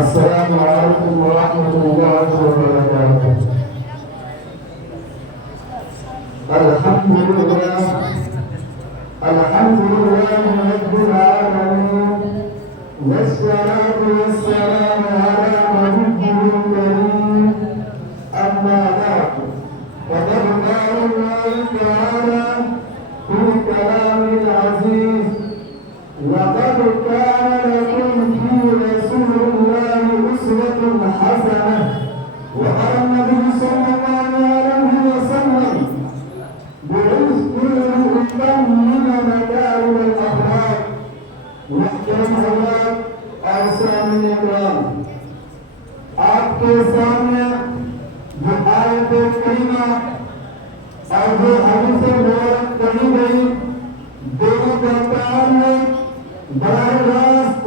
السلام عليكم ورحمة الله وبركاته. الحمد لله رب العالمين، والصلاة والسلام على نبيه الكريم. أما بعد، فقد قال الله تعالى في كلام العزيز: لقد كان لكم في رسول الله أسوة حسنة. وقال النبي صلى الله عليه وسلم: بعثت لأتمم مكارم الأخلاق. محترم حضرات اور سامعین اکرام، آپ کے سامنے جو آیت کریمہ اور جو حدیث مبارک پڑھی گئی، دونوں کا تعلق براہ راست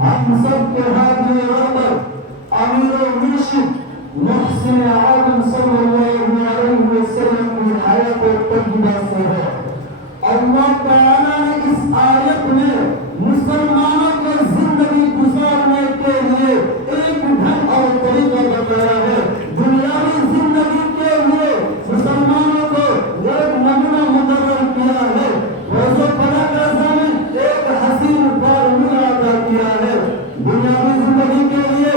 ہم سب کے ہاتھ میں رہبر امیر و مرشد محسن عالم صلی اللہ علیہ وسلم کی حیات طیبہ سے ہے۔ اللہ تعالیٰ نے اس آیت میں مسلمانوں کو زندگی گزارنے کے لیے ایک ڈھنگ اور طریقہ بتایا ہے۔ دنیاوی زندگی کے لیے مسلمانوں کو ایک نمونہ مقرر کیا ہے۔ روزہ پڑھا کا ضامن ایک حسین فارمولہ ادا کیا ہے۔ دنیاوی زندگی کے لیے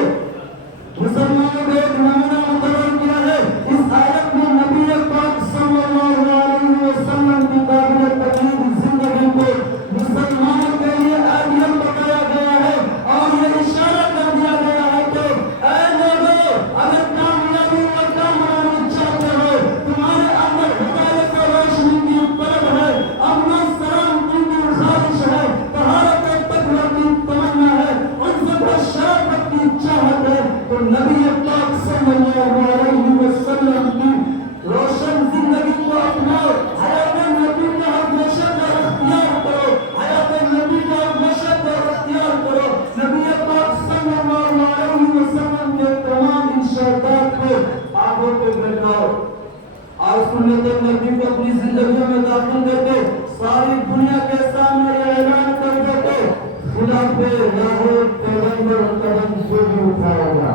مسلمانوں کو ایک نمونہ مقرر کیا ہے۔ اس آیت میں نبی پاک صلی اللہ علیہ وسلم کی قابل تقلید زندگی کو مسلمانوں کے لیے آئیڈیل بتایا گیا ہے، اور یہ اشارہ کر دیا گیا ہے کہ اے لوگوں، اگر کامیابی اور کامیابی چاہتے ہو، تمہارے اندر ہدایت و روشنی کی طلب ہے، امن و سلامتی کی خواہش ہے، طہارت و تقویٰ کی تمنا ہے، عزت و شرافت کی چاہت ہے، تو نبی پاک صلی اللہ علیہ وسلم کی روشن زندگی کو اپناؤ۔ حیات نبی کا مشق اور اختیار کرو، حیات نبی کا مشق اور اختیار کرو۔ نبی پاک صلی اللہ علیہ وسلم کے تمام ارشادات کو آگوں پہ بڑھاؤ، اور سنت نبی کو اپنی زندگیوں میں داخل کر کے ساری دنیا کے سامنے یہ اعلان کر دے کہ خلاف راہ پیغمبر قدم جو بھی اٹھائے گا،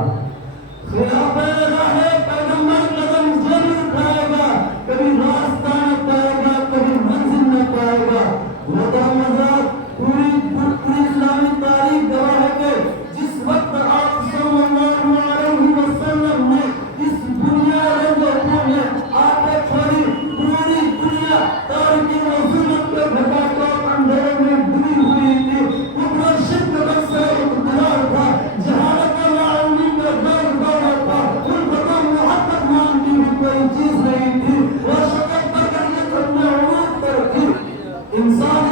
خلاف راہ پیغمبر قدم جو بھی اٹھائے گا، کبھی راستہ نہ پائے گا، کبھی منزل نہ پائے گا۔ مذاق پوری اسلامی تاریخ گواہ ہے کہ جس وقت آپ صلی اللہ علیہ وسلم نے اس دنیا میں آگے چھوڑی، پوری دنیا تاریخی و ظلمت کے بھٹاکوں اندھیرے میں ڈوبی ہوئی تھی۔ کفر و شرک بس سے اقتدار تھا، جہالت و ناامیدی کا دور دورہ تھا، الفت و محبت نام کی بھی کوئی چیز نہیں تھی، وہ شکل برگریت اپنے عروج پر تھی۔ انسان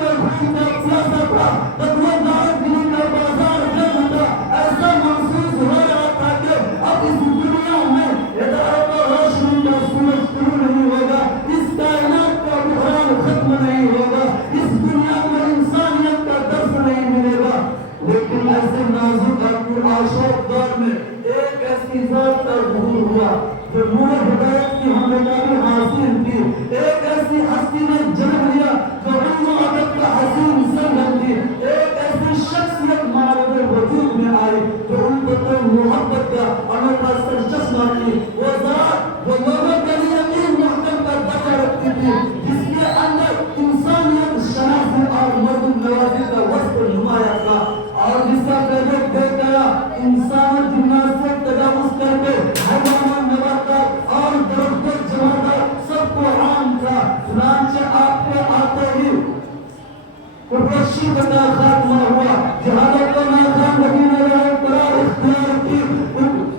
کے خون کا سیاست تھا، بدلہ دارگیری کا بازار جنگ تھا۔ ایسا محسوس ہو رہا تھا کہ اب اس دنیا میں ہدایت و روشنی کا سورج شروع نہیں ہوگا، اس کائنات کا بحران ختم نہیں ہوگا، اس دنیا میں انسانیت کا درس نہیں ملے گا۔ لیکن ایسے نازک اور پرآشوب دور میں ایک ایسی ذات کا ظہور ہوا جو نور ہدایت کی ہمیں حاصل تھی، ایک ایسی ہستی نے جنم لیا جو علم و ادب کا حسین سنگم تھی، ایک ایسی شخصیت معرض وجود میں آئی جو الفت و محبت کا انوکھا سرچشمہ تھی۔ وہ ذات جو لوگوں کے لیے یقین محکم کا درجہ رکھتی تھی، جس کے اندر انسانیت، شناخت اور مردم نوازی کا وصف نمایاں تھا، اور جس کا پیغام دے گیا انسان جنات سے تجاوز کر کے حیوانات، نباتات اور درختوں جماعتات سب کو عام تھا۔ چنانچہ آپ کے آتے ہی کفر و شرک کا خاتمہ ہوا، جہالت و ناکامگی نے راہ قرار اختیار کی،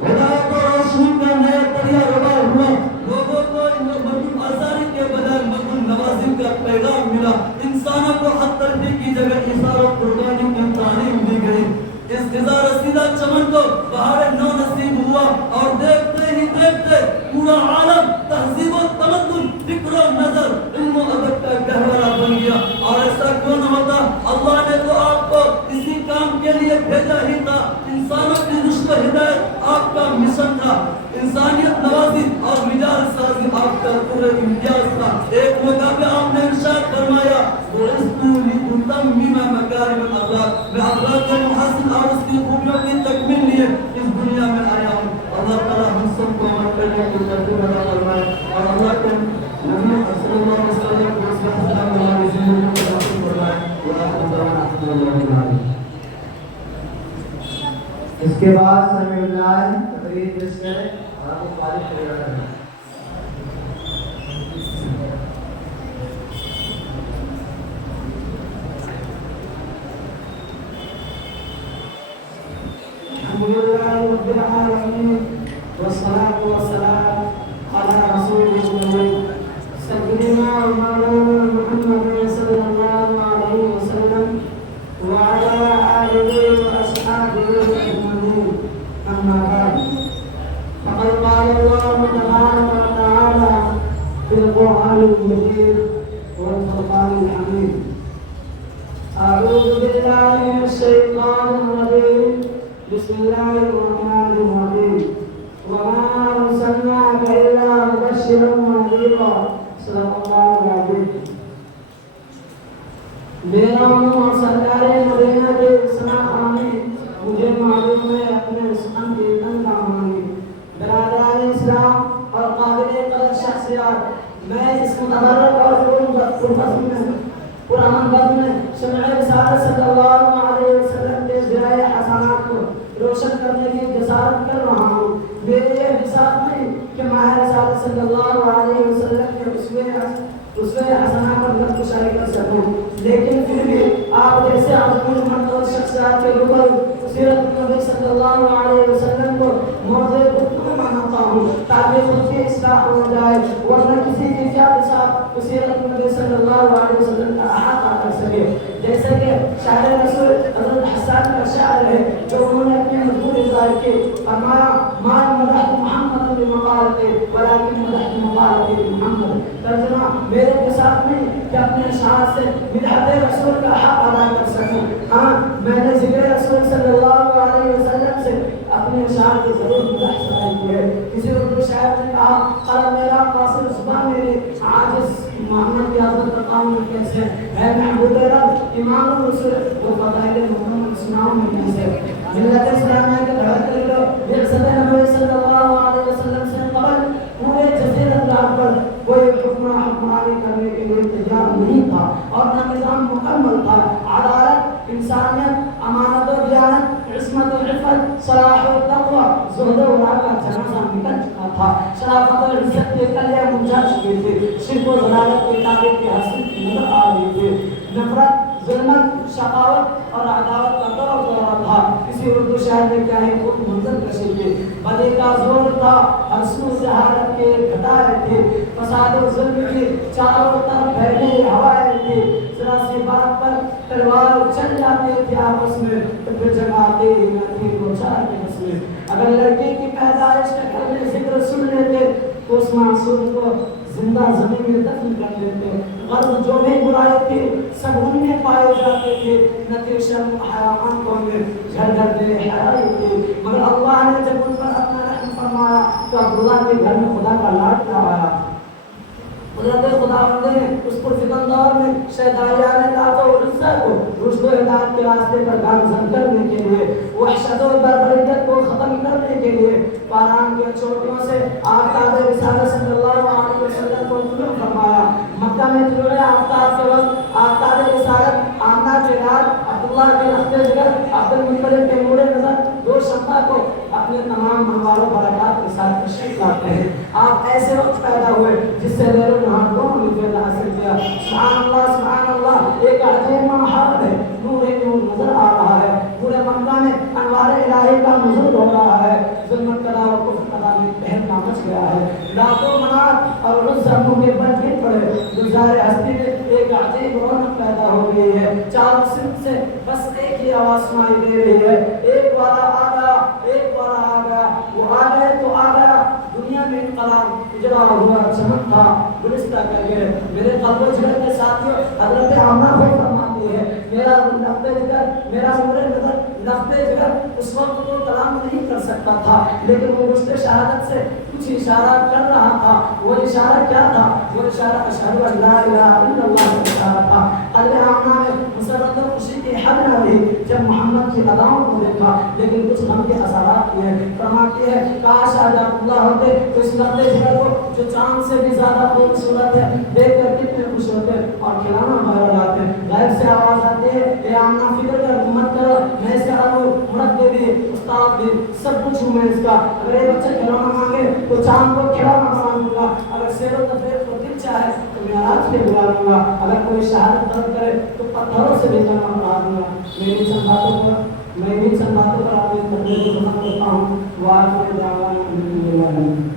ہدایت و روشنی کا نیا دریا روا ہوا۔ لوگوں کو مردم آزاری کے بجائے مردم نوازی کا پیغام ملا، انسانوں کو حق تلفی کی جگہ اثار و قربانی کی تعلیم دی گئی۔ اس غذا رسیدہ چمن کو بہار نو نصیب ہوا، اور دیکھتے ہی دیکھتے پورا عالم تہذیب و تمدن، فکر و نظر، علم و ادب کا گہوارہ بن گیا۔ اور ایسا کیوں نہ ہوتا؟ اللہ نے تو آپ کو اسی کام کے لیے بھیجا ہی تھا۔ انسانوں کی رشد و ہدایت آپ کا مشن تھا، انسانیت نوازی اور مجال سازی آپ کا پورے امتیاز تھا۔ ایک موقع پہ آپ نے ارشاد فرمایا: "وَأُرْسِلْتُ لِأُتَمِّمَ مَكَارِمَ الْأَخْلَاقِ"، میں اخلاق لیے اس دنیا میں آیا ہوں. اللہ تعالیٰ ہم سب کو عمل کرنے کی توفیق عطا فرمائے اور اللہ کے نبی صلی اللہ علیہ وسلم کو اس کا ہماری زندگی میں نصیب فرمائے. اس کے بعد سمیع اللہ تقریر پیش کریں اور آپ کو فارغ کرنا ہے. الحمدللہ رب العالمین والصلاة والسلام على رسول الله سيدنا ومولانا محمد صلى الله عليه وسلم وعلى آله وأصحابه أجمعين. أما بعد فقد قال الله تبارك وتعالى في القرآن المجيد والفرقان الحميد. أعوذ بالله من الشيطان الرجيم. بسم الله الرحمن الرحيم. وما أرسلناك إلا مبشرا ونذيرا. صدق الله العظيم. میرا منہ سرکار مدینہ کے اسلام آنے مجھے معلوم ہے اپنے اسلام کی تن کا مانی. برادران اسلام اور قابل قدر شخصیات، میں اس متبرک اور پرامن بد میں شمع رسالت صلی اللہ علیہ وسلم کے ذرائع حسنات کو روشن کرنے کی جسارت کر رہا ہوں. میرے یہ حساب نہیں کہ ماہ رسالت صلی اللہ علیہ وسلم کے اسوے حسنہ پر نقشائی کر سکوں، لیکن پھر بھی آپ جیسے عظیم مرتبہ شخصیات کے روبرو سیرت نبی صلی اللہ علیہ وسلم کو موضوع گفتگو بناتا ہوں تاکہ خود کی اصلاح ہو جائے، ورنہ کسی کی کیا حساب سیرت نبی صلی اللہ علیہ وسلم کا احاطہ کر سکے. جیسے کہ شاعر رسول حضرت حسان کا شاعر ہے جو انہوں نے اپنی مضبوط اظہار کی، فرمایا ما مدحت محمد بمقالت ولكن مدحت مقالت محمد. ترجمہ میرے کے ساتھ نہیں کہ اپنے اشعار سے مدحت رسول کا حق ادا کر سکوں. ہاں میں نے ذکر رسول صلی اللہ علیہ وسلم سے اپنے اشعار کی ضرور مدح سنائی کی ہے. کسی اردو شاعر نے کہا قلم میرا قاصر زبان میری عاجز محمد کی عظمت مقام میں کیسے ہے محبوب رب امام الرسول وہ فضائل محمد سناؤں میں کیسے. ملت اسلامیہ کے دھڑکتے لوگ بعثت نبی صلی اللہ علیہ وسلم سے قبل پورے جزیرۃ العرب پر کوئی حکمرانی کرنے کے لیے تیار نہیں تھا اور نہ نظام مکمل تھا. عدالت، انسانیت، امانت و دیانت، عصمت و عفت، صلاح و تقوی، زہد و ورع کا جنازہ نکل چکا تھا. شرافت و عزت کے کلیاں مرجھا چکے تھے. شرک و ضلالت کے کعبے کی حسن نظر آ رہی تھی. نفرت، ظلمت، شقاوت اور عداوت کا دور دورہ تھا. کسی اردو شاعر نے کیا ہے خود منظر کشی کی. بدی کا زور تھا، ہر سو سے حالت کے گھٹائے تھے. فساد و ظلم کی چاروں طرف پھیلی ہوائیں تھی. ذرا سی بات پر تلوار چل جاتی تھی آپس میں تو پھر جگاتے نہ تھی دو چار کے بس میں. اگر لڑکی کی پیدائش کا کرنے ذکر سن لیتے تو اس معصوم کو زندہ زمین میں دفن کر لیتے. غرض جو بھی برائی تھی سب ان میں پائے جاتے تھے. نتیجہ حیوان کو میں گھر گھر دے حیائی تھی. مگر اللہ نے جب ان پر اپنا رحم فرمایا تو عبداللہ کے گھر میں خدا کا لاڈ آیا. قدرت خداوند نے اس پر فتن دور میں شیطانیان طاقت و عزت کو رشد و ہدایت کے راستے پر گامزن کرنے کے لیے، وحشت و بربریت کو ختم کرنے کے لیے باران کے چوٹیوں سے آفتاب رسالت صلی اللہ علیہ وسلم کو طلوع فرمایا. مکہ میں طلوع آفتاب کے وقت آفتاب رسالت آمنہ کے رات عبداللہ کے رخت جگر عبد المطلب کے نور نظر دو شفا کو اپنے تمام انوار و برکات کے ساتھ تشریف لاتے ہیں. آپ ایسے وقت پیدا ہوئے جس سے لہر و نہار دونوں نے پیدا حاصل کیا. سبحان اللہ ایک عظیم ماحول ہے. نور نور نظر آ رہا ہے. پورے مکہ میں انوار الہی کا نزول ہو رہا ہے. ظلمت قضا و کفر قضا میں بہتنا مچ گیا ہے. لاکھوں منار اور رزموں کے بل گر پڑے. گلزار ہستی میں ایک عجیب رونق پیدا ہو گئی ہے. چاروں سمت سے بس ایک ہی آواز سنائی دے رہی ہے. ایک والا آ گیا، ایک والا آ گیا. وہ آ گئے تو آ گیا. دنیا میں انقلاب اجرا ہوا چمک تھا گلستہ کر گئے. میرے قلب و جگر کے ساتھیوں حضرت آمنہ خود فرماتی ہے میرا لفظ جگر، میرا نور نظر لفظ جگر اس وقت تو کلام نہیں کر سکتا تھا، لیکن وہ گشت شہادت سے کچھ اشارہ کر رہا تھا. وہ اشارہ کیا تھا؟ وہ اشارہ اشہد ان لا الہ الا اللہ کا اشارہ تھا. قلب آمنہ میں مسرت و خوشی کی حد نہ رہی جب محمد کی اداؤں کو دیکھا، لیکن کچھ غم کے اثرات ہوئے۔ فرماتی ہے کاش آزاد اللہ ہوتے تو اس لقطے جگر کو جو چاند سے بھی زیادہ خوبصورت ہے دیکھ کر کتنے خوش ہوتے اور کھلانا بھر جاتے۔ غیب سے آواز آتی ہے اے آمنہ فکر کر مت کرو، میں اس کا رب مربی بھی استاد بھی سب کچھ ہوں میں اس کا۔ اگر یہ بچہ کھلونا مانگے تو چاند کو کھلونا بنا دوں گا، اگر سیر و تفریح کو دل چاہے تو معراج پہ بلا دوں گا، اگر کوئی شہادت طلب کرے تو پتھروں سے بھی کلمہ پڑھا دوں گا۔ میری چند باتوں پر آپ کو کرنے کو ختم کرتا ہوں۔ وآخر دعوانا الحمدللہ۔